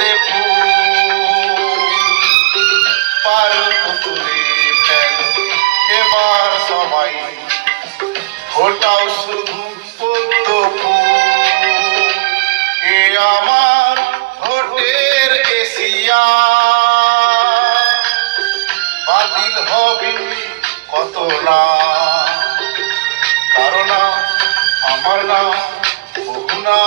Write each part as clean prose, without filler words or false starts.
সরষে ফুল পারো তুলে ফেল এবার সবাই ফোটাও শুধু পদ্ম ফুল এ আমার ভোটের এশিয়া বাতিল হবে কত না কারো না আমার না বহু না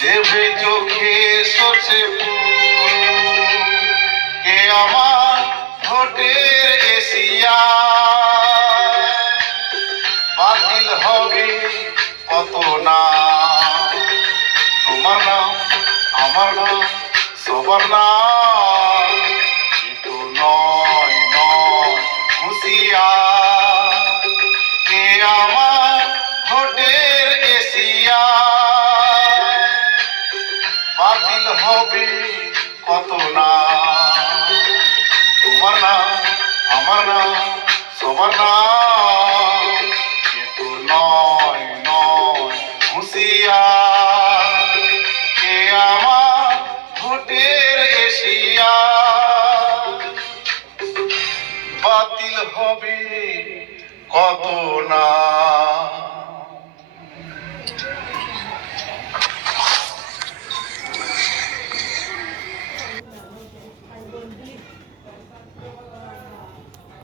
দেবে চোখে সরষে ফুল এ আমার ভোটের এশিয়া বাতিল হবে কত না তোমার নাম আমার নাম সবার নাম কিন্তু নয় নয় হুঁশিয়ার এ আমার ভোটের এশিয়া বাতিল হবে কত না তোমার না আমার না সবার না কিন্তু নয় নয় হুঁশিয়ার কে আমার ভোটের এশিয়া বাতিল হবে কত না।